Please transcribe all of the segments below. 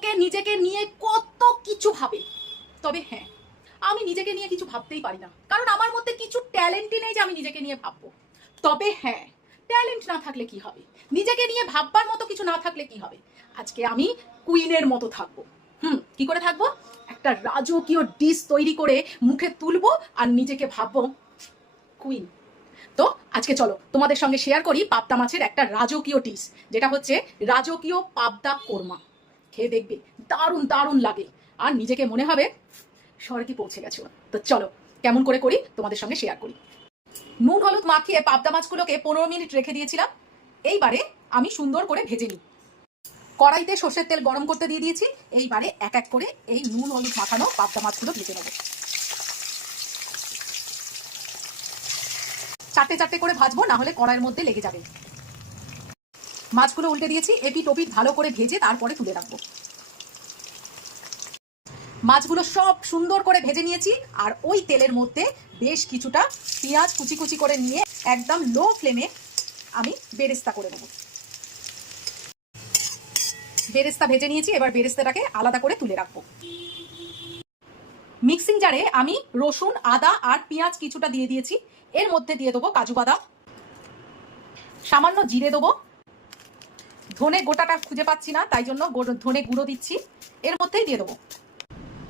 লোকে নিজেকে নিয়ে কত কিছু ভাবে, তবে হ্যাঁ, আমি নিজেকে নিয়ে কিছু ভাবতেই পারি না, কারণ আমার মধ্যে কিছু ট্যালেন্টই নেই যে আমি নিজেকে নিয়ে ভাববো। তবে হ্যাঁ, ট্যালেন্ট না থাকলে কি হবে, নিজেকে নিয়ে ভাববার মতো কিছু না থাকলে কি হবে, আজকে আমি কুইনের মতো থাকবো। কি করে থাকবো? একটা রাজকীয় ডিশ তৈরি করে মুখে তুলবো আর নিজেকে ভাববো কুইন। তো আজকে চলো তোমাদের সঙ্গে শেয়ার করি পাবদা মাছের একটা রাজকীয় ডিশ, যেটা হচ্ছে রাজকীয় পাবদা কোরমা। খেয়ে দেখবে দারুণ দারুণ লাগে, আর নিজেকে মনে হবে স্বর্গে পৌঁছে গেছো। তো চলো কেমন করে করি তোমাদের সঙ্গে শেয়ার করি। নুন হলুদ মাখিয়ে পাবদা মাছগুলোকে 15 মিনিট রেখে দিয়েছিলাম। এইবারে আমি সুন্দর করে ভেজে নিই। কড়াইতে সর্ষের তেল গরম করতে দিয়ে দিয়েছি। এইবারে এক এক করে এই নুন হলুদ মাখানো পাবদা মাছগুলো ভেজে নেবো। চারটে চারটে করে ভাজবো, না হলে কড়াইয়ের মধ্যে লেগে যাবে। মাছগুলো উল্টে দিয়েছি, এপিট ওপিট ভালো করে ভেজে তারপরে তুলে রাখবো। মাছগুলো সব সুন্দর করে ভেজে নিয়েছি, আর ওই তেলের মধ্যে বেশ কিছুটা পেঁয়াজ কুচি কুচি করে নিয়ে একদম লো ফ্লেমে আমি বেরেস্তা করে নেব। বেরেস্তা ভেজে নিয়েছি, এবার বেরেস্তাটাকে আলাদা করে তুলে রাখবো। মিক্সিং জারে আমি রসুন, আদা আর পেঁয়াজ কিছুটা দিয়ে দিয়েছি। এর মধ্যে দিয়ে দেবো কাজু বাদাম, সামান্য জিরে দেবো, ধনে গোটাটা খুঁজে পাচ্ছি না তাই জন্য ধনে গুঁড়ো দিচ্ছি। এর মধ্যেই দিয়ে দেবো,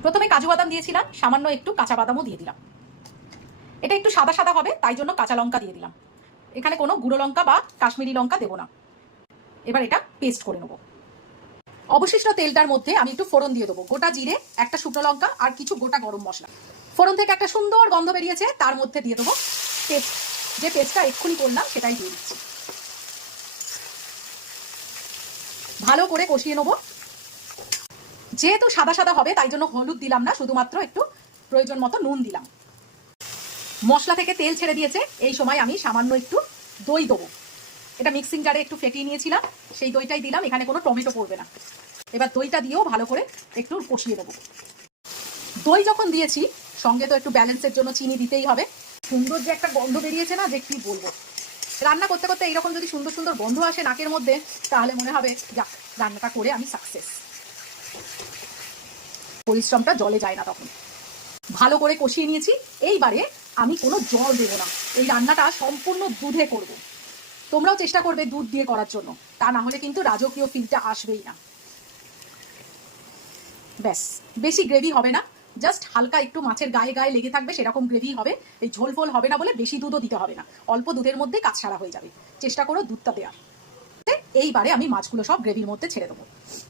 প্রথমে কাজু বাদাম দিয়েছিলাম, সামান্য একটু কাঁচা বাদামও দিয়ে দিলাম। এটা একটু সাদা সাদা হবে তাই জন্য কাঁচা লঙ্কা দিয়ে দিলাম। এখানে কোনো গুঁড়ো লঙ্কা বা কাশ্মীরি লঙ্কা দেবো না। এবার এটা পেস্ট করে নেবো। অবশিষ্ট তেলটার মধ্যে আমি একটু ফোড়ন দিয়ে দেবো, গোটা জিরে, একটা শুকনো লঙ্কা আর কিছু গোটা গরম মশলা। ফোড়ন থেকে একটা সুন্দর গন্ধ বেরিয়েছে, তার মধ্যে দিয়ে দেবো পেস্ট, যে পেস্টটা এক্ষুনি করলাম সেটাই দিয়ে দিচ্ছি। ভালো করে কষিয়ে নেবো। যেহেতু সাদা সাদা হবে তাই জন্য হলুদ দিলাম না, শুধুমাত্র একটু প্রয়োজন মতো নুন দিলাম। মশলা থেকে তেল ছেড়ে দিয়েছে, এই সময় আমি সামান্য একটু দই দেবো। এটা মিক্সিং জারে একটু ফেটিয়ে নিয়েছিলাম, সেই দইটাই দিলাম, এখানে কোনো টমেটো পড়বে না। এবার দইটা দিয়েও ভালো করে একটু কষিয়ে দেবো। দই যখন দিয়েছি সঙ্গে তো একটু ব্যালেন্সের জন্য চিনি দিতেই হবে। সুন্দর যে একটা গন্ধ বেরিয়েছে না, যে কি বলবো। রান্না করতে করতে এইরকম যদি সুন্দর সুন্দর গন্ধ আসে নাকের মধ্যে, তাহলে মনে হবে যাক, রান্নাটা করে আমি সাকসেস। পরিশ্রমটা জলে যায় না তখন। ভালো করে কষিয়ে নিয়েছি। এইবারে আমি কোনো জল দেবো না, এই রান্নাটা সম্পূর্ণ দুধে করব। তোমরাও চেষ্টা করবে দুধ দিয়ে করার জন্য, তা না হলে কিন্তু রাজকীয় ফিলটা আসবেই না। ব্যাস, বেশি গ্রেভি হবে না, জাস্ট হালকা একটু মাছের গায়ে গায়ে লেগে থাকবে সেরকম গ্রেভি হবে। এই ঝোল ফোল হবে না বলে বেশি দুধও দিতে হবে না, অল্প দুধের মধ্যে কাজ সারা হয়ে যাবে। চেষ্টা করো দুধটা দেওয়ার। এইবারে আমি মাছগুলো সব গ্রেভির মধ্যে ছেড়ে দেবো।